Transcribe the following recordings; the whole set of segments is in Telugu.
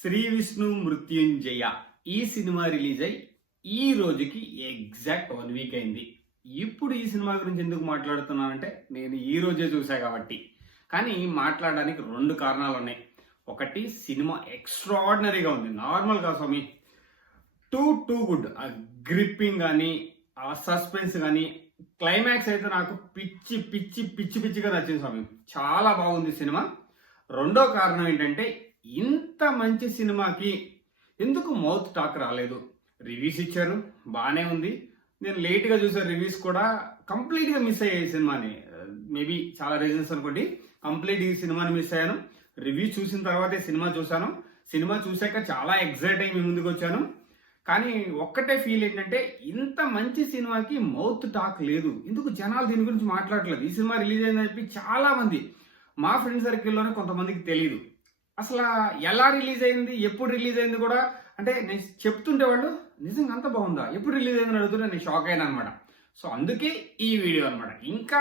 శ్రీ విష్ణు మృత్యుంజయ ఈ సినిమా రిలీజ్ అయ్యి ఈ రోజుకి ఎగ్జాక్ట్ 1 వీక్ అయింది. ఇప్పుడు ఈ సినిమా గురించి ఎందుకు మాట్లాడుతున్నానంటే నేను ఈ రోజే చూసా కాబట్టి. కానీ మాట్లాడడానికి 2 కారణాలు ఉన్నాయి. ఒకటి, సినిమా ఎక్స్ట్రాడినరీగా ఉంది, నార్మల్ గా స్వామి. Too good. ఆ గ్రిప్పింగ్ కానీ, ఆ సస్పెన్స్ కానీ, క్లైమాక్స్ అయితే నాకు పిచ్చి పిచ్చి పిచ్చి పిచ్చిగా నచ్చింది స్వామి. చాలా బాగుంది సినిమా. రెండో కారణం ఏంటంటే, ఇంత మంచి సినిమాకి ఎందుకు మౌత్ టాక్ రాలేదు? రివ్యూస్ ఇచ్చారు, బాగానే ఉంది. నేను లేట్గా చూసే రివ్యూస్ కూడా కంప్లీట్గా మిస్ అయ్యాయి సినిమాని. మేబీ చాలా రీజన్స్ అనుకోండి, కంప్లీట్ ఈ సినిమాని మిస్ అయ్యాను. రివ్యూ చూసిన తర్వాతే సినిమా చూశాను. సినిమా చూశాక చాలా ఎగ్జైట్ అయ్యి మీ ముందుకు వచ్చాను. కానీ ఒక్కటే ఫీల్ ఏంటంటే, ఇంత మంచి సినిమాకి మౌత్ టాక్ లేదు. ఎందుకు జనాలు దీని గురించి మాట్లాడలేదు? ఈ సినిమా రిలీజ్ అయిందని చెప్పి చాలా మంది మా ఫ్రెండ్ సర్కిల్లోనే కొంతమందికి తెలియదు. అసలు ఎలా రిలీజ్ అయింది, ఎప్పుడు రిలీజ్ అయింది కూడా, అంటే నేను చెప్తుంటే వాళ్ళు నిజంగా అంత బాగుందా, ఎప్పుడు రిలీజ్ అయిందని అడుగుతుంటే నేను షాక్ అయినా అనమాట. సో అందుకే ఈ వీడియో అనమాట. ఇంకా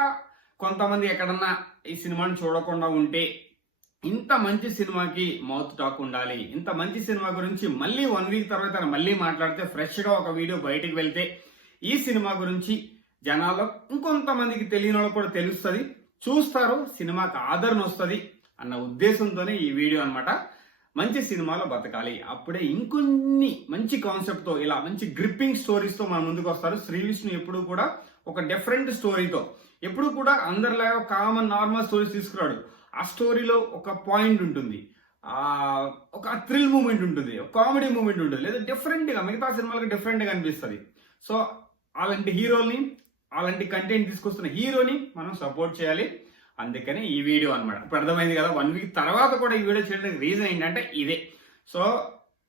కొంతమంది ఎక్కడన్నా ఈ సినిమాని చూడకుండా ఉంటే, ఇంత మంచి సినిమాకి మౌత్ టాక్ ఉండాలి, ఇంత మంచి సినిమా గురించి మళ్ళీ 1 వీక్ తర్వాత మళ్ళీ మాట్లాడితే ఫ్రెష్గా ఒక వీడియో బయటికి వెళ్తే ఈ సినిమా గురించి జనాల్లో ఇంకొంతమందికి తెలియని వాళ్ళు కూడా తెలుస్తుంది, చూస్తారు, సినిమాకి ఆదరణ వస్తుంది అన్న ఉద్దేశంతోనే ఈ వీడియో అనమాట. మంచి సినిమాలో బతకాలి, అప్పుడే ఇంకొన్ని మంచి కాన్సెప్ట్తో, ఇలా మంచి గ్రిప్పింగ్ స్టోరీస్తో మన ముందుకు వస్తారు. శ్రీ విష్ణు ఎప్పుడు కూడా ఒక డిఫరెంట్ స్టోరీతో, ఎప్పుడు కూడా అందరిలాగా కామన్ నార్మల్ స్టోరీస్ తీసుకురాడు. ఆ స్టోరీలో ఒక పాయింట్ ఉంటుంది, ఒక థ్రిల్ మూమెంట్ ఉంటుంది, ఒక కామెడీ మూమెంట్ ఉంటుంది, లేదా డిఫరెంట్గా మిగతా సినిమాలకు డిఫరెంట్గా అనిపిస్తుంది. సో అలాంటి హీరోల్ని, అలాంటి కంటెంట్ తీసుకొస్తున్న హీరోని మనం సపోర్ట్ చేయాలి. అందుకని ఈ వీడియో అనమాట. ఇప్పుడు అర్థమైంది కదా, 1 వీక్ తర్వాత కూడా ఈ వీడియో చేయడానికి రీజన్ ఏంటంటే ఇదే. సో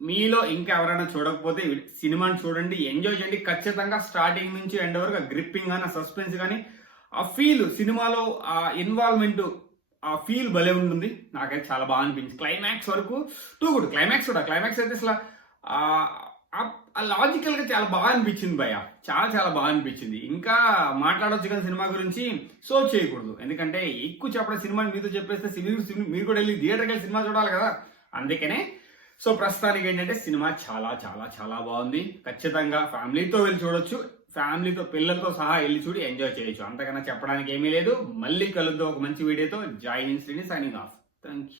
మీలో ఇంకా ఎవరైనా చూడకపోతే సినిమాని చూడండి, ఎంజాయ్ చేయండి. ఖచ్చితంగా స్టార్టింగ్ నుంచి ఎండ్ వరకు గ్రిప్పింగ్ కానీ, సస్పెన్స్ కానీ, ఆ ఫీల్, సినిమాలో ఆ ఇన్వాల్వ్మెంట్, ఆ ఫీల్ భలే ఉంటుంది. నాకైతే చాలా బాగా అనిపించింది. క్లైమాక్స్ వరకు టూ గుడ్. క్లైమాక్స్ అయితే అసలు లాజికల్ గా చాలా బాగా అనిపించింది భయ్య, చాలా బాగా అనిపించింది. ఇంకా మాట్లాడొచ్చు కానీ సినిమా గురించి, సో చేయకూడదు. ఎందుకంటే ఎక్కువ చెప్పడం, సినిమాని మీతో చెప్పేస్తే మీరు కూడా వెళ్ళి థియేటర్కి వెళ్ళి సినిమా చూడాలి కదా, అందుకనే. సో ప్రస్తుతానికి ఏంటంటే సినిమా చాలా బాగుంది. ఖచ్చితంగా ఫ్యామిలీతో వెళ్ళి చూడొచ్చు, ఫ్యామిలీతో పిల్లలతో సహా వెళ్ళి చూడి ఎంజాయ్ చేయొచ్చు. అంతకన్నా చెప్పడానికి ఏమీ లేదు. మళ్ళీ కలుద్దాం ఒక మంచి వీడియోతో. జై Hind Srini, signing off. Thank you.